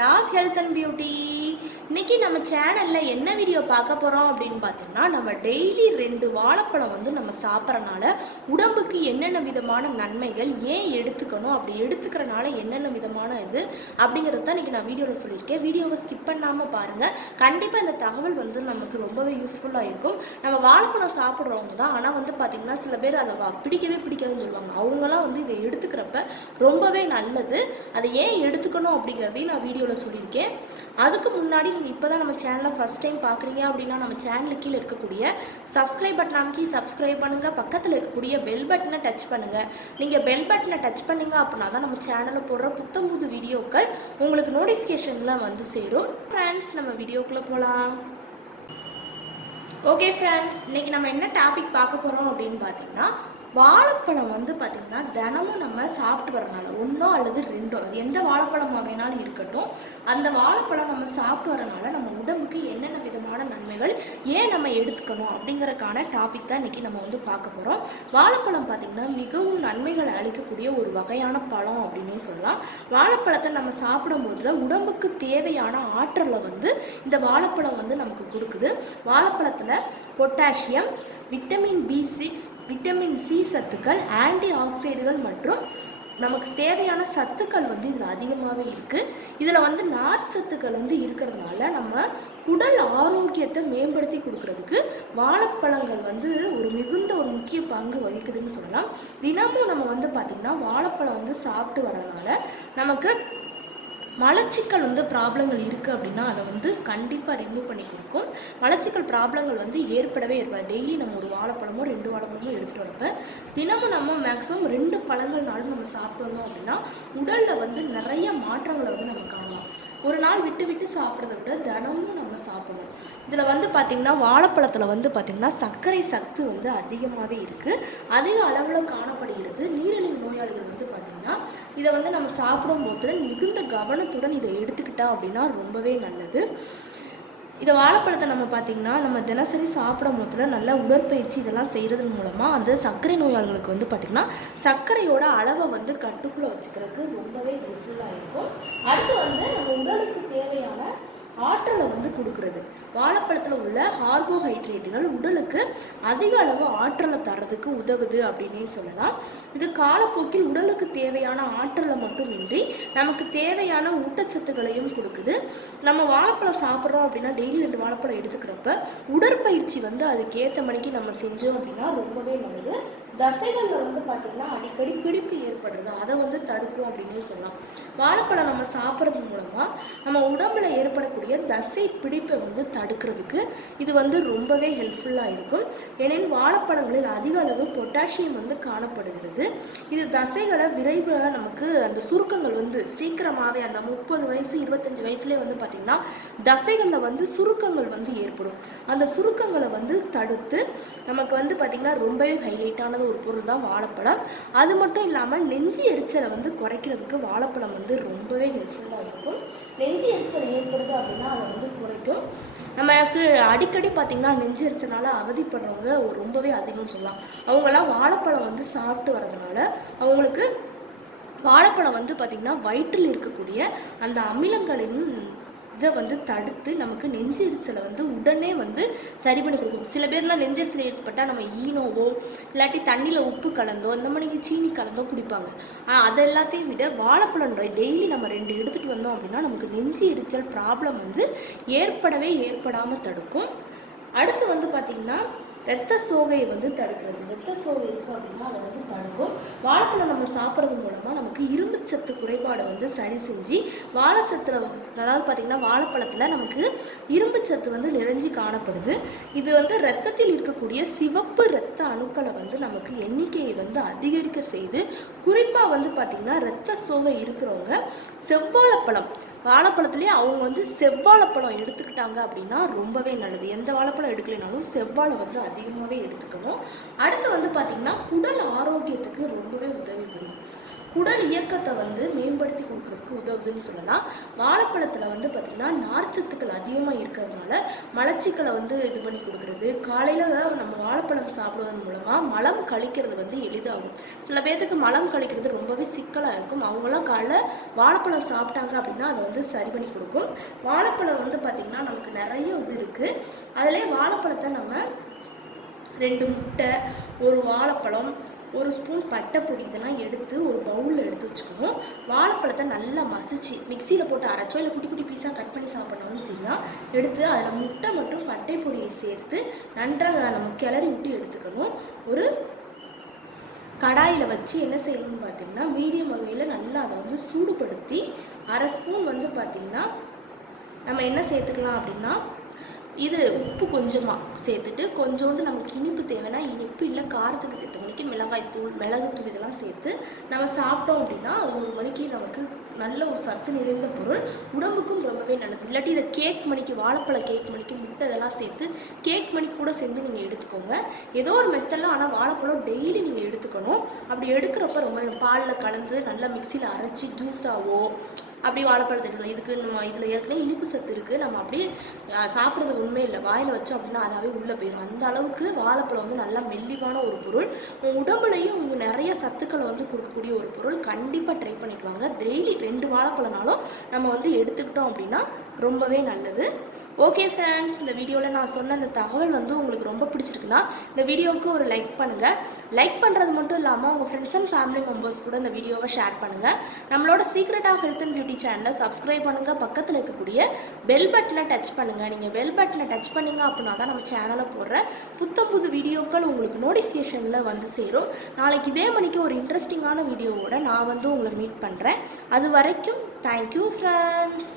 Talk health and beauty. இன்றைக்கி நம்ம சேனலில் என்ன வீடியோ பார்க்க போகிறோம் அப்படின்னு பார்த்தீங்கன்னா, நம்ம டெய்லி 2 வாழைப்பழம் வந்து நம்ம சாப்பிட்றனால உடம்புக்கு என்னென்ன விதமான நன்மைகள், ஏன் எடுத்துக்கணும், அப்படி எடுத்துக்கிறனால என்னென்ன விதமான இது அப்படிங்கிறது தான் இன்றைக்கி நான் வீடியோவில் சொல்லியிருக்கேன். வீடியோவை ஸ்கிப் பண்ணாமல் பாருங்கள். கண்டிப்பாக இந்த தகவல் வந்து நமக்கு ரொம்பவே யூஸ்ஃபுல்லாக இருக்கும். நம்ம வாழைப்பழம் சாப்பிட்றவங்க தான், ஆனால் வந்து பார்த்திங்கன்னா சில பேர் அதை பிடிக்காதுன்னு சொல்லுவாங்க. அவங்களாம் வந்து இதை எடுத்துக்கிறப்ப ரொம்பவே நல்லது. அதை ஏன் எடுத்துக்கணும் அப்படிங்கிறதையும் நான் வீடியோவில் சொல்லியிருக்கேன். அதுக்கு முன்னாடி நீங்கள் இப்போ தான் நம்ம சேனலை ஃபஸ்ட் டைம் பார்க்குறீங்க அப்படின்னா நம்ம சேனலுக்கு கீழே இருக்கக்கூடிய சப்ஸ்கிரைப் பட்டன் அமைக்கி சப்ஸ்கிரைப் பண்ணுங்கள். பக்கத்தில் இருக்கக்கூடிய பெல் பட்டனை டச் பண்ணுங்கள். நீங்கள் பெல் பட்டனை டச் பண்ணிங்க அப்படின்னா தான் நம்ம சேனலில் போடுற புத்தம்புது வீடியோக்கள் உங்களுக்கு நோட்டிஃபிகேஷன்லாம் வந்து சேரும். ஃப்ரெண்ட்ஸ், நம்ம வீடியோக்குள்ளே போகலாம். ஓகே ஃப்ரெண்ட்ஸ், இன்றைக்கி நம்ம என்ன டாபிக் பார்க்க போகிறோம் அப்படின்னு பார்த்தீங்கன்னா, வாழைப்பழம் வந்து பார்த்திங்கன்னா தினமும் நம்ம சாப்பிட்டு வரனால ஒன்றோ அல்லது ரெண்டோ, அது எந்த வாழைப்பழமாக வேணாலும் இருக்கட்டும், அந்த வாழைப்பழம் நம்ம சாப்பிட்டு வரனால நம்ம உடம்புக்கு என்னென்ன விதமான நன்மைகள், ஏன் நம்ம எடுத்துக்கணும் அப்படிங்கிறக்கான டாபிக் தான் இன்றைக்கி நம்ம வந்து பார்க்க போகிறோம். வாழைப்பழம் பார்த்திங்கன்னா மிகவும் நன்மைகளை அளிக்கக்கூடிய ஒரு வகையான பழம் அப்படின்னே சொல்லலாம். வாழைப்பழத்தை நம்ம சாப்பிடும்போது உடம்புக்கு தேவையான ஆற்றலை வந்து இந்த வாழைப்பழம் வந்து நமக்கு கொடுக்குது. வாழைப்பழத்தில் potassium, vitamin B6, vitamin C சத்துக்கள், ஆன்டி ஆக்சைடுகள் மற்றும் நமக்கு தேவையான சத்துக்கள் வந்து இதில் அதிகமாகவே இருக்குது. இதில் வந்து நார் சத்துக்கள் வந்து இருக்கிறதுனால நம்ம உடல் ஆரோக்கியத்தை மேம்படுத்தி கொடுக்கறதுக்கு வாழைப்பழங்கள் வந்து மிகுந்த ஒரு முக்கிய பங்கு வகிக்குதுன்னு சொல்லலாம். தினமும் நம்ம வந்து பார்த்திங்கன்னா வாழைப்பழம் வந்து சாப்பிட்டு வரனால நமக்கு மலச்சிக்கல் வந்து ப்ராப்ளங்கள் இருக்குது அப்படின்னா அதை வந்து கண்டிப்பாக ரிமூவ் பண்ணி கொடுக்கும். மலச்சிக்கல் ப்ராப்ளங்கள் வந்து ஏற்படவே ஏற்படாது. டெய்லி நம்ம ஒரு வாழைப்பழமோ 2 வாழைப்பழமோ எடுத்துகிட்டு வரப்போ தினமும் நம்ம மேக்ஸிமம் 2 பழங்கள்னாலும் நம்ம சாப்பிட்டு வந்தோம் அப்படின்னா உடலில் வந்து நிறைய மாற்றங்களை வந்து நம்ம காணலாம். ஒரு நாள் விட்டு விட்டு சாப்பிட்றத விட தினமும் நம்ம சாப்பிடணும். இதில் வந்து பார்த்திங்கன்னா வாழைப்பழத்தில் வந்து பார்த்திங்கன்னா சர்க்கரை சத்து வந்து அதிகமாகவே இருக்குது, அதிக அளவில் காணப்படுகிறது. நீரிழிவு நோயாளிகள் வந்து பார்த்திங்கன்னா இதை வந்து நம்ம சாப்பிடும்போது மிகுந்த கவனத்துடன் இதை எடுத்துக்கிட்டா அப்படின்னா ரொம்பவே நல்லது. இதை வாழைப்பழத்தை நம்ம பார்த்திங்கன்னா நம்ம தினசரி சாப்பிடும் போதுல நல்ல உடற்பயிற்சி இதெல்லாம் செய்கிறது மூலமாக அந்த சர்க்கரை நோயாளிகளுக்கு வந்து பார்த்திங்கன்னா சர்க்கரையோட அளவை வந்து கட்டுக்குள்ளே வச்சுக்கிறதுக்கு ரொம்பவே யூஸ்ஃபுல்லாக இருக்கும். அடுத்து வந்து நம்ம உடலுக்கு தேவையான ஆற்றலை வந்து கொடுக்குறது. வாழைப்பழத்தில் உள்ள கார்போஹைட்ரேட்டுகள் உடலுக்கு அதிக அளவு ஆற்றலை தர்றதுக்கு உதவுது அப்படின்னே சொல்லலாம். இது காலப்போக்கில் உடலுக்கு தேவையான ஆற்றலை மட்டுமின்றி நமக்கு தேவையான ஊட்டச்சத்துக்களையும் கொடுக்குது. நம்ம வாழைப்பழம் சாப்பிட்றோம் அப்படின்னா டெய்லி 2 வாழைப்பழம் எடுத்துக்கிறப்ப உடற்பயிற்சி வந்து அதுக்கேற்ற மணிக்கு நம்ம செஞ்சோம் அப்படின்னா ரொம்பவே நல்லது. தசைகளில் வந்து பார்த்திங்கன்னா அடிக்கடி பிடிப்பு ஏற்படுறது, அதை வந்து தடுக்கும் அப்படின்னே சொல்லலாம். வாழைப்பழம் நம்ம சாப்பிட்றது மூலமாக நம்ம உடம்புல ஏற்படக்கூடிய தசை பிடிப்பை வந்து தடுக்கிறதுக்கு இது வந்து ரொம்பவே ஹெல்ப்ஃபுல்லாக இருக்கும். ஏனெனில் வாழைப்பழங்களில் அதிக அளவு பொட்டாசியம் வந்து காணப்படுகிறது. இது தசைகளை விரைவாக நமக்கு அந்த சுருக்கங்கள் வந்து சீக்கிரமாகவே அந்த 30 வயசு 25 வயசுலேயே வந்து பார்த்திங்கன்னா தசைகளில் வந்து சுருக்கங்கள் வந்து ஏற்படும். அந்த சுருக்கங்களை வந்து தடுத்து நமக்கு வந்து பார்த்திங்கன்னா ரொம்பவே ஹைலைட்டானது ஒரு பொருள் தான் வாழைப்பழம். அது மட்டும் இல்லாமல் நெஞ்சு எரிச்சலை வந்து குறைக்கிறதுக்கு வாழைப்பழம் வந்து ரொம்பவே ஹெல்ப்ஃபுல்லாக இருக்கும். நெஞ்சு எரிச்சல் ஏற்படுது அப்படின்னா அதை வந்து குறைக்கும். நமக்கு அடிக்கடி பார்த்திங்கன்னா நெஞ்சு எரிச்சலால் அவதிப்படுறவங்க ரொம்பவே அதிகம்னு சொல்லலாம். அவங்களாம் வாழைப்பழம் வந்து சாப்பிட்டு வரதுனால அவங்களுக்கு வாழைப்பழம் வந்து பார்த்திங்கன்னா வயிற்றில் இருக்கக்கூடிய அந்த அமிலங்களின் இதை வந்து தடுத்து நமக்கு நெஞ்சு எரிச்சலை வந்து உடனே வந்து சரி பண்ணி கொடுக்கும். சில பேர்லாம் நெஞ்சு எரிச்சல் ஏற்பட்டால் நம்ம ஈனோவோ இல்லாட்டி தண்ணியில் உப்பு கலந்தோ இந்த மாதிரி சீனி கலந்தோ குடிப்பாங்க. ஆனால் அதை எல்லாத்தையும் விட வாழைப்பழம் டெய்லி நம்ம 2 எடுத்துகிட்டு வந்தோம் அப்படின்னா நமக்கு நெஞ்சு எரிச்சல் ப்ராப்ளம் வந்து ஏற்படாமல் தடுக்கும். அடுத்து வந்து பார்த்திங்கன்னா இரத்த சோகையை வந்து தடுக்கிறது. இரத்த சோகை இருக்குது அப்படின்னா அதை வந்து தடுக்கும். வாழைப்பழம் நம்ம சாப்பிட்றது மூலமாக நமக்கு இரும்புச்சத்து குறைபாடை வந்து சரி செஞ்சு வாழைச்சத்தில் அதாவது பார்த்திங்கன்னா வாழைப்பழத்தில் நமக்கு இரும்புச்சத்து வந்து நிறைஞ்சி காணப்படுது. இது வந்து இரத்தத்தில் இருக்கக்கூடிய சிவப்பு இரத்த அணுக்களை வந்து நமக்கு எண்ணிக்கையை வந்து அதிகரிக்க செய்து குறிப்பாக வந்து பார்த்திங்கன்னா இரத்த சோகை இருக்கிறவங்க செவ்வாழைப்பழம் வாழைப்பழத்துலேயே அவங்க வந்து செவ்வாழைப்பழம் எடுத்துக்கிட்டாங்க அப்படின்னா ரொம்பவே நல்லது. எந்த வாழைப்பழம் எடுக்கலைனாலும் செவ்வாழை வந்து அதிகமாகவே எடுத்துக்கணும். அடுத்து வந்து பார்த்திங்கன்னா குடல் ஆரோக்கியத்துக்கு ரொம்பவே உதவி புரியும். குடல் இயக்கத்தை வந்து மேம்படுத்தி கொடுக்கறதுக்கு உதவுதுன்னு சொல்லலாம். வாழைப்பழத்தில் வந்து பார்த்திங்கன்னா நார்ச்சத்துக்கள் அதிகமாக இருக்கிறதுனால மலச்சிக்கலை வந்து இது பண்ணி கொடுக்குறது. காலையில் நம்ம வாழைப்பழம் சாப்பிடுவதன் மூலமாக மலம் கழிக்கிறது வந்து எளிதாகும். சில பேர்த்துக்கு மலம் கழிக்கிறது ரொம்பவே சிக்கலாக இருக்கும். அவங்களாம் காலைல வாழைப்பழம் சாப்பிட்டாங்க அப்படின்னா அதை வந்து சரி பண்ணி கொடுக்கும். வாழைப்பழம் வந்து பார்த்திங்கன்னா நமக்கு நிறைய இது இருக்குது. அதிலே வாழைப்பழத்தை நம்ம 2 முட்டை, ஒரு வாழைப்பழம், 1 ஸ்பூன் பட்டைப்பொடி இதெல்லாம் எடுத்து ஒரு பவுலில் எடுத்து வச்சுக்கணும். வாழைப்பழத்தை நல்லா மசிச்சு மிக்சியில் போட்டு அரைச்சோ இல்லை குட்டி குட்டி பீஸாக கட் பண்ணி சாப்பிட்ணும்னு செய்யலாம். எடுத்து அதில் முட்டை மற்றும் பட்டைப்பொடியை சேர்த்து நன்றாக நம்ம கிளறி விட்டு எடுத்துக்கணும். ஒரு கடாயில் வச்சு என்ன செய்யணும்னு பார்த்திங்கன்னா மீடியம் வகையில் நல்லா அதை வந்து சூடுபடுத்தி 1/2 ஸ்பூன் வந்து பார்த்திங்கன்னா நம்ம என்ன சேர்த்துக்கலாம் அப்படின்னா இது உப்பு கொஞ்சமாக சேர்த்துட்டு கொஞ்சோண்டு நமக்கு இனிப்பு தேவைன்னா இனிப்பு, இல்லை காரத்துக்கு சேர்த்த மணிக்கு மிளகாய்த்தூள், மிளகுத்தூள் இதெல்லாம் சேர்த்து நம்ம சாப்பிட்டோம் அப்படின்னா அது ஒரு மணிக்கு நமக்கு நல்ல ஒரு சத்து நிறைந்த பொருள், உடம்புக்கும் ரொம்பவே நல்லது. இல்லாட்டி இதை கேக் மணிக்கு, வாழைப்பழ கேக் மணிக்கு முட்டை இதெல்லாம் சேர்த்து கேக் மணிக்கு கூட சேர்ந்து நீங்கள் எடுத்துக்கோங்க. ஏதோ ஒரு மெத்தடில், ஆனால் வாழைப்பழம் டெய்லி நீங்கள் எடுத்துக்கணும். அப்படி எடுக்கிறப்ப ரொம்ப பாலில் கலந்து நல்லா மிக்சியில் அரைச்சி ஜூஸாவோ அப்படி வாழைப்பழத்தை எடுக்கலாம். இதுக்கு நம்ம இதில் ஏற்கனவே இனிப்பு சத்து இருக்குது. நம்ம அப்படியே சாப்பிட்றது உண்மை இல்லை, வாயில் வச்சோம் அப்படின்னா அதாவே உள்ளே போயிடும். அந்த அளவுக்கு வாழைப்பழம் வந்து நல்லா மெல்லிவான ஒரு பொருள், உடம்புலையும் இங்கே நிறைய சத்துக்களை வந்து கொடுக்கக்கூடிய ஒரு பொருள். கண்டிப்பாக ட்ரை பண்ணிட்டு வாங்க. டெய்லி 2 வாழைப்பழம்னாலும் நம்ம வந்து எடுத்துக்கிட்டோம் அப்படின்னா ரொம்பவே நல்லது. ஓகே ஃப்ரெண்ட்ஸ், இந்த வீடியோவில் நான் சொன்ன இந்த தகவல் வந்து உங்களுக்கு ரொம்ப பிடிச்சிருக்குன்னா இந்த வீடியோவுக்கு ஒரு லைக் பண்ணுங்கள். லைக் பண்ணுறது மட்டும் இல்லாமல் உங்கள் ஃப்ரெண்ட்ஸ் அண்ட் ஃபேமிலி மெம்பர்ஸ் கூட இந்த வீடியோவை ஷேர் பண்ணுங்கள். நம்மளோட secret of health and beauty சேனலை சப்ஸ்கிரைப் பண்ணுங்கள். பக்கத்தில் இருக்கக்கூடிய பெல் பட்டனை டச் பண்ணுங்கள். நீங்கள் பெல் பட்டனை டச் பண்ணிங்க அப்படின்னா தான் நம்ம சேனலில் போடுற புது வீடியோக்கள் உங்களுக்கு நோட்டிஃபிகேஷனில் வந்து சேரும். நாளைக்கு இதே மணிக்கு ஒரு இன்ட்ரெஸ்டிங்கான வீடியோவோட நான் வந்து உங்களை மீட் பண்ணுறேன். அது வரைக்கும் தேங்க்யூ ஃப்ரெண்ட்ஸ்.